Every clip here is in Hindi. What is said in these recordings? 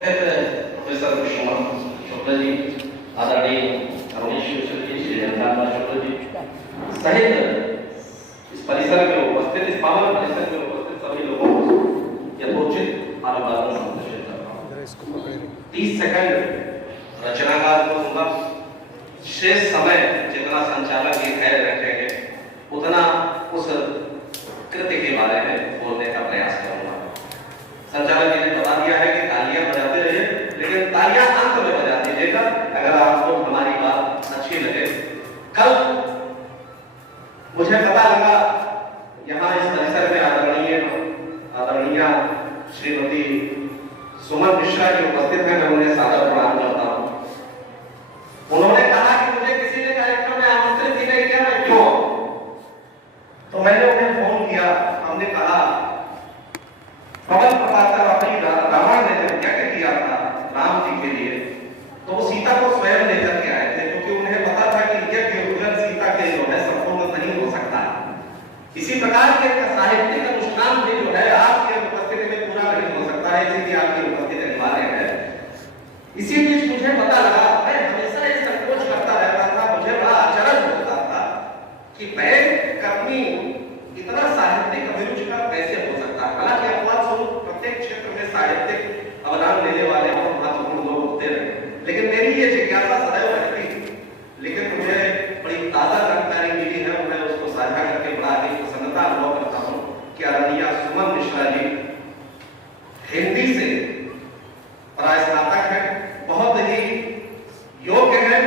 प्रोफेसर विष्णु शुक्ल जी, आदरणीय अरुणेश जी, श्री जगन्नाथ शुक्ल जी सहित इस परिसर में उपस्थित, इस पावन परिसर में उपस्थित सभी लोगों को यथोचित अभिवादन संप्रेषित करता हूँ। 30 सेकंड रचनाकार को दूंगा। शेष समय जितना संचालक ये कह रखे हैं उतना उस कृत्य के बारे में बोलने का प्रयास करूंगा। संचालक जी ने बता दिया है कि तालियां बजाते रहिए, लेकिन तालियां अंत में बजा दीजिएगा अगर आपको हमारी बात अच्छी लगे। कल मुझे पता लगा यहाँ इस परिसर में आदरणीय श्रीमती सुमन मिश्रा जी उपस्थित हैं। मैं उन्हें सादर प्रणाम करता हूँ। उन्होंने कहा कि मुझे किसी ने कार्यक्रम में आमंत्रित ही नहीं किया, मैं क्यों? तो मैंने उन्हें फोन किया। हमने कहा पवन प्रकाश अपनी रावण ने जब यज्ञ किया था राम जी के लिए, तो वो सीता को स्वयं लेकर के आए थे, क्योंकि उन्हें पता था कि यज्ञ उधर सीता के जो है संपूर्ण नहीं हो सकता। इसी प्रकार के साहित्यिक अनुष्ठान भी जो है आपकी उपस्थिति में पूरा नहीं हो सकता है, इसीलिए आपकी उपस्थिति अनिवार्य है। इसी बीच मुझे पता लगा, मैं हमेशा ये संकोच करता रहता था, मुझे बड़ा आश्चर्य होता था कि बैंक कर्मी इतना साहित्यिक अभिरुचि का कैसे हो सकता है। हालांकि अपवाद स्वरूप प्रत्येक क्षेत्र में साहित्यिक अवदान देने वाले बहुत महत्वपूर्ण लोग होते हैं, लेकिन मेरी ये जिज्ञासा सदैव रहती। लेकिन मुझे बड़ी ताजा जानकारी मिली है, मैं उसको साझा करके बड़ा ही प्रसन्नता अनुभव करता हूँ कि आदरणीय सुमन मिश्रा जी हिंदी से स्नातक है, बहुत ही योग्य है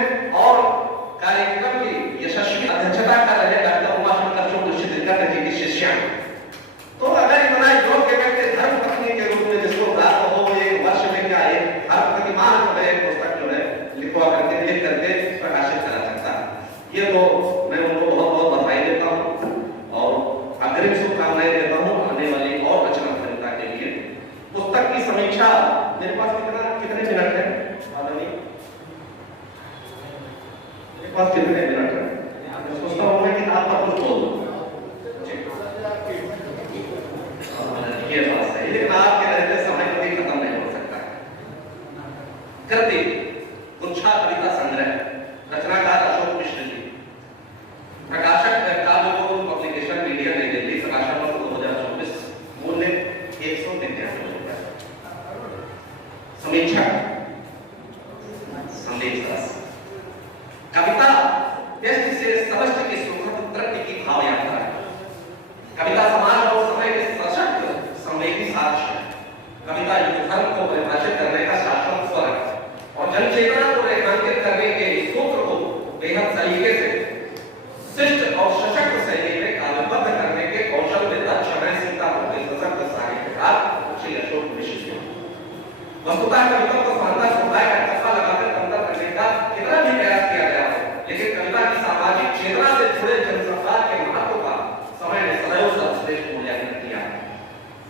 और कार्यक्रम की यशस्वी अध्यक्षता कर रहे डॉक्टर उमाशंकर चौधरी जी की शिष्या। तो अगर इतना योग्य व्यक्ति धर्म पत्नी के रूप में जिसको प्राप्त हो, एक वर्ष में क्या है हर प्रतिमान जो है पुस्तक जो है लिखवा करके लिख करके प्रकाशित करा सकता है। ये तो मैं उनको बहुत बहुत बधाई देता हूँ और अग्रिम शुभकामनाएं देता हूँ आने वाली और रचना फलता के लिए। पुस्तक की समीक्षा मेरे पास कितने मिनट है? मेरे पास कितने मिनट है? मैं सोचता हूँ मैं किताब पर कुछ बोल दूँ, लेकिन आपके रहते समय कभी खत्म नहीं हो सकता। कृति गुच्छा कविता संग्रह, रचनाकार अशोक मिश्र जी, प्रकाशक काव्यगोकुल पब्लिकेशन मीडिया नई दिल्ली, प्रकाशन वर्ष 2024, मूल्य 193 रुपए। समीक्षा संदेश रस, कविता व्यक्ति से समष्टि की सुखद तृप्ति की भाव यात्रा है। कविता समाज और समय के सशक्त संवेदी साक्ष्य है। कविता युग धर्म को परिभाषित करने का शाश्वत स्वर है और जनचेतना को रेखांकित करने के सूत्र को बेहद सलीके से शिष्ट और सशक्त शैली में काव्यबद्ध करने के कौशल में दक्ष है सीतापुर के सशक्त साहित्यकार श्री अशोक मिश्र। वस्तुतः कविता को शानदार समुदाय का टप्पा लगाकर कमतर करने का कितना भी प्रयास किया गया हो, लेकिन कविता की सामाजिक चेतना से जुड़े जनसंवाद के महत्व का समय ने सदैव सर्वश्रेष्ठ मूल्यांकन किया।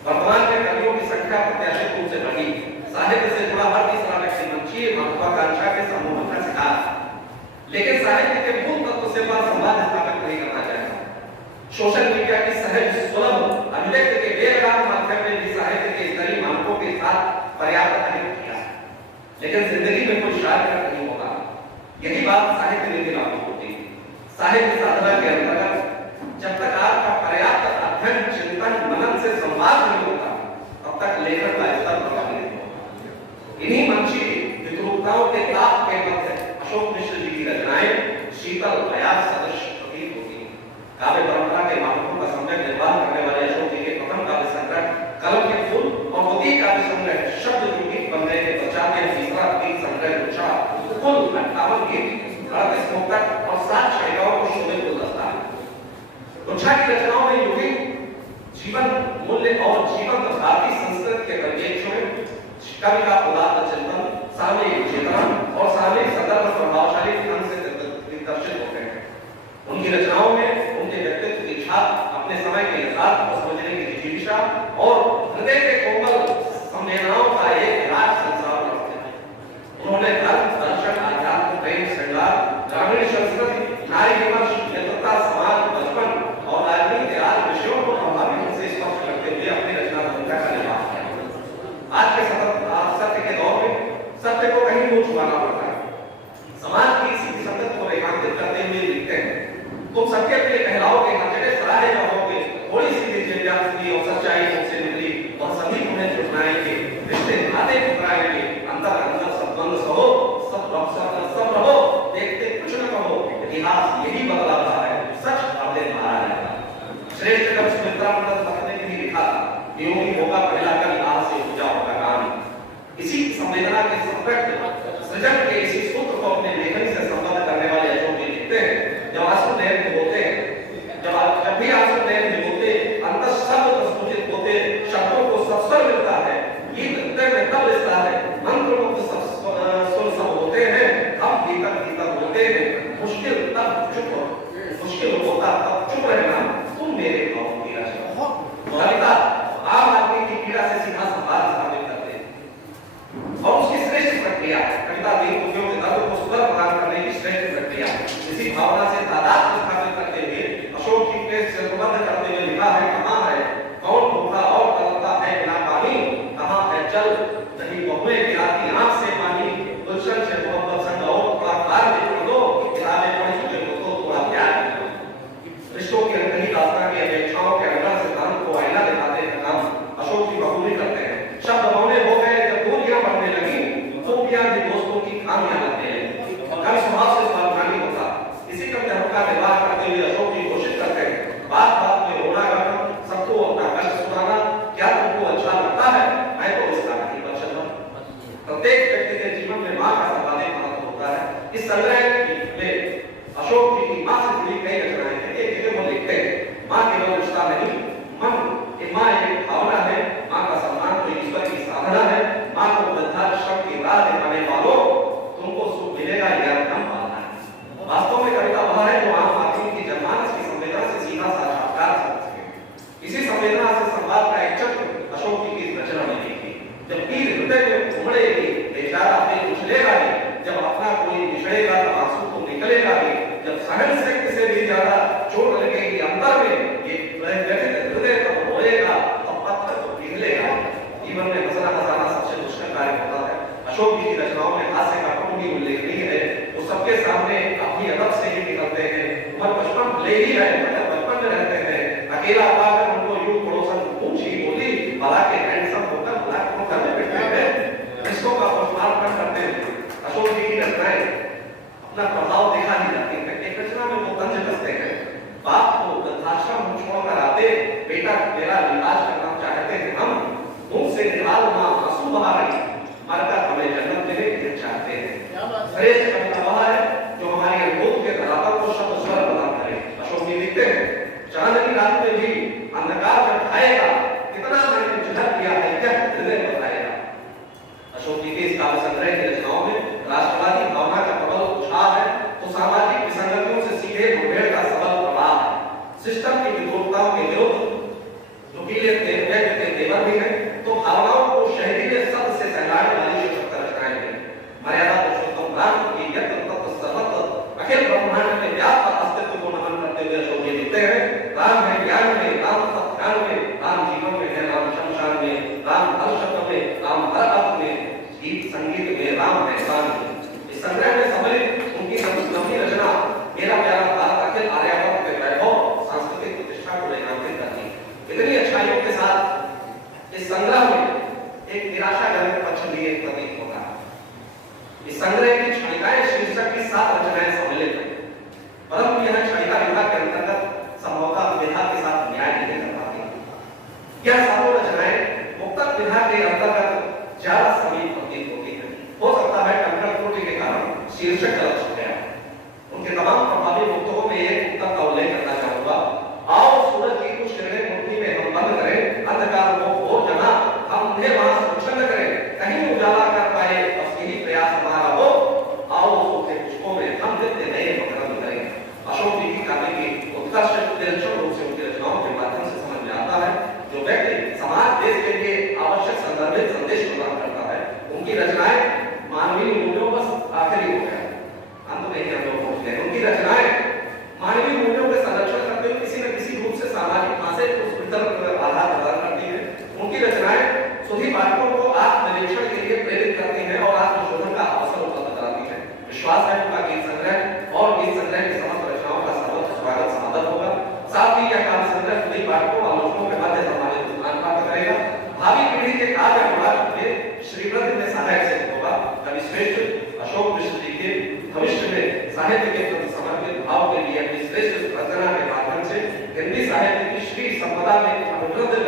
वर्तमान में कवियों की संख्या प्रत्याशित रूप से बढ़ी, साहित्य से जुड़ा हर तीसरा व्यक्ति मंचीय महत्वाकांक्षा के समूह का शिकार, लेकिन साहित्य के मूल तत्व से वह संवाद स्थापित नहीं करना चाहता। सोशल मीडिया की सहज सुलभ अभिव्यक्ति के बेलगाम माध्यम में भी साहित्य के स्तरीय मानकों के साथ पर्याप्त अधिक किया, लेकिन जिंदगी में कोई शायर नहीं होगा। यही बात साहित्य में भी लागू होती है। साहित्य साधना के अंतर्गत जब तक आपका पर्याप्त अध्ययन चिंतन मनन से संवाद नहीं होता, तब तक लेखन का स्तर प्रभावी नहीं होगा। इन्हीं मंची विद्रूपताओं के ताप के मध्य अशोक मिश्र जी की रचनाएं शीतल अयास सदृश प्रतीत होती हैं। काव्य परंपरा के मानकों का सम्यक निर्माण करने वाले अशोक जी के प्रथम काव्य संग्रह कलम के फूल और मोती काव्य संग्रह शब्द युगिक बनने के पश्चात में तीसरा गीत संग्रह गुच्छा कुल 58 गीत, 38 मुक्तक और 7 शायराओं को शोभित गुलदस्ता है। गुच्छा की रचनाओं में युगिक जीवन मूल्य और जीवंत भारतीय संस्कृति के परिप्रेक्ष्य में कवि का उदात्त चिंतन, सामयिक चेतना और सामयिक संदर्भ प्रभावशाली ढंग से दिग्दर्शित होते हैं। उनकी रचनाओं में उनके व्यक्तित्व की छाप अपने समय के यथार्थ को समझने की जिज्ञासा और हृदय के कोमल संवेदनाओं का एक राज संसार रखते हैं। उन्होंने धर्म, दर्शन, आध्यात्म, प्रेम, श्रृंगार, ग्रामीण संस्कृति, नारी विमर्श, नेतृत्व, समाज, बचपन और राजनीति आदि विषयों को प्रभावी ढंग से स्पष्ट करते हुए अपनी रचना भूमिका का निर्वाह किया। आज के सत्य के दौर सत्याग्रही और सच्चाई से निकली और सभी उन्हें जुटाएंगे, रिश्ते नाते टकराएंगे, अंतर अंतर संबंध सहो, सब रहो, देखते कुछ न कहो, इतिहास यही बदलाता है, सच अपने मारा जाता। श्रेष्ठ कवि सुमित्रा मंडल ने भी लिखा, योगी होगा पहला कल आज से पूजा होगा काम। इसी संवेदना के संपर्क सृजन के इसी सूत्र को अपने लेखन से संबद्ध करने वाले अशोक जी लिखते हैं, जब आंसू नयन में होते हैं, जब भी आंसू नयन में होते, अंतर शब्द प्रस्फुटित होते, शब्दों को सस्वर मिलता है, गीत हृदय में तब लिखता है, मंत्र मुक्त सुर सब होते हैं, हम भीतर भीतर होते हैं, मुश्किल तब चुप, मुश्किल होता तब चुप रहना, तुम मेरे भावों की रचना। कविता आम आदमी की पीड़ा से सीधा संवाद स्थापित करते हैं और उसकी श्रेष्ठ प्रक्रिया कविता के उपयोग के तत्व को सुंदर प्रदान करने की श्रेष्ठ प्रक्रिया। इसी भावना से तादात्म्य स्थापित करते हुए अशोक जी ने संबंध करते हुए लिखा है, कहाँ है कौन भूखा और तड़पता है बिना पानी, कहाँ है जल नहीं बहुए गिराती आंख से पानी, गुलशन से मोहब्बत संग और थोड़ा प्यार में दो, किताबें पढ़ चुके हो तो थोड़ा प्यार दो। रिश्तों की अनकही दास्तां की अपेक्षाओं के अंदर सिद्धांत को आईना दिखाते हैं काम अशोक जी बखूबी करते हैं। शब्द मौने हो गए जब दूरियां बढ़ने लगी, खूबियां भी दोस्तों की खामियां लगने लगी, कभी स्वभाव से सावधानी होता। इसी कविता का निर्वाह करते हुए अशोक जी कोशिश करते हैं, बात बात में रोना गाना, सबको अपना कष्ट सुनाना, क्या तुमको अच्छा लगता है, मैं तो इसका नहीं बचन हूं। प्रत्येक व्यक्ति के जीवन में मां का सर्वाधिक महत्व होता है। इस संग्रह में अशोक जी की मां से जुड़ी कई रचनाएं हैं। एक जगह वो लिखते हैं, मां केवल रिश्ता नहीं, मन मां एक भावना है, मां का सम्मान तो ईश्वर की साधना है, मां को वृद्धाश्रम की राह दिखाने वालों तुमको सुख मिलेगा यह हम पाना है। वास्तव में कविता वह है जो आम आदमी की जनमानस की संवेदना से सीधा साक्षात्कार कर सके। इसी संवेदना से संवाद का एक चक्र अशोक जी की रचना में लिखी। जब पीर हृदय में उमड़ेगी, बेचारा फिर उछलेगा ही, जब अपना कोई बिछड़ेगा तो आंसू तो निकलेगा ही, जब सहन शक्ति से भी ज्यादा चोट लगेगी अंतर में, ये व्यथित हृदय तब रोएगा और पत्थर तो पिघलेगा। जीवन में हंसना हंसाना सबसे मुश्किल कार्य होता है। अशोक जी की रचनाओं में हास्य का भी उल्लेखनीय है। वो सबके सामने अपनी अदब से ही निकलते हैं। उम्र बचपन भले ही है, बचपन में रहते हैं, अकेला पाकर उनको यूं पड़ोसन ऊंची बोली भला के हैंडसम होकर भला को घर में बैठते हैं, रिश्तों का पोस्टमार्टम करते हैं। अशोक जी की रचनाएं अपना प्रभाव देखा ही जाती है। एक रचना में वो तंज कसते हैं, बाप को वृद्धाश्रम में छोड़कर आते, बेटा तेरा इलाज करना चाहते हैं हम, मुंह से निकाल मां आंसू बहा रही, मरकर हमें जन्नत देने के चाहते हैं। श्रेष्ठ कविता वह है जो हमारी अनुभूति के धरातल को शब्द स्वर प्रदान करे। अशोक जी लिखते हैं, चांद की रात में भी अंधकार जब आएगा, कितना मैंने झलक दिया है क्या हृदय बताएगा। अशोक जी के इस काव्य संग्रह की रचनाओं में राष्ट्रवादी भावना का प्रबल उछाल है, तो सामाजिक विसंगतियों से सीधे मुठभेड़ का सबल प्रभाव है। सिस्टम की विरोधताओं के विरुद्ध नुकीले तेवर भी है, तो भावनाओं को शहरीले शब्द से सहलाने वाली सशक्त रचनाएं हैं। मर्यादा पुरुषोत्तम राम की यज्ञ तत्व सर्वत्र अखिल ब्रह्मांड में व्याप्त अस्तित्व को नमन करते हुए अशोक जी लिखते हैं, राम है ज्ञान में, राम सत्यान में, राम जीवन में है, राम शमशान में, राम हर शब्द में, राम हर अर्थ में, गीत संगीत में राम है शान में। इस संग्रह में सम्मिलित उनकी लंबी रचना मेरा प्यारा भारत अखिल आर्यावर्त के वैभव सांस्कृतिक प्रतिष्ठा को रेखांकित करती है। इतनी अच्छाइयों के साथ इस संग्रह में एक निराशाजनक पक्ष भी एक प्रतीक होता है। इस संग्रह की क्षणिकाएं शीर्षक की 7 रचनाएं सम्मिलित हैं, परंतु यह क्षणिका विधा के अंतर्गत संभवतः विधा के साथ न्याय नहीं कर पाती। यह सातों रचनाएं मुक्तक विधा के अंतर्गत ज्यादा समीप प्रतीत होती है। हो सकता है टंकण त्रुटि के कारण शीर्षक गलत हो गया। उनके तमाम प्रभावी मुक्तकों में एक मुक्तक का उल्लेख करना चाहूंगा। आओ सूरज की कुछ किरणें मूर्ति में हम बंद करें, अंधकार को और जना हम उन्हें वहां स्वच्छंद करें, कहीं उजाला कर पाए बस यही प्रयास हमारा हो। आओ सूखे पुष्पों में हम नित्य नए मकरंद करें। अशोक जी की काव्य की उत्कर्ष दिलचस्प रूप से उनकी रचनाओं के माध्यम से समझ में आता है। जो व्यक्ति समाज देश के लिए आवश्यक संदर्भित संदेश प्रदान करता है, उनकी रचनाएं मानवीय मूल्यों बस आखिरी हो गया। भविष्य में साहित्य के प्रति समर्पित भाव के लिए अपनी श्रेष्ठ रचना के माध्यम से हिंदी साहित्य की श्री संपदा में अभिवृद्धि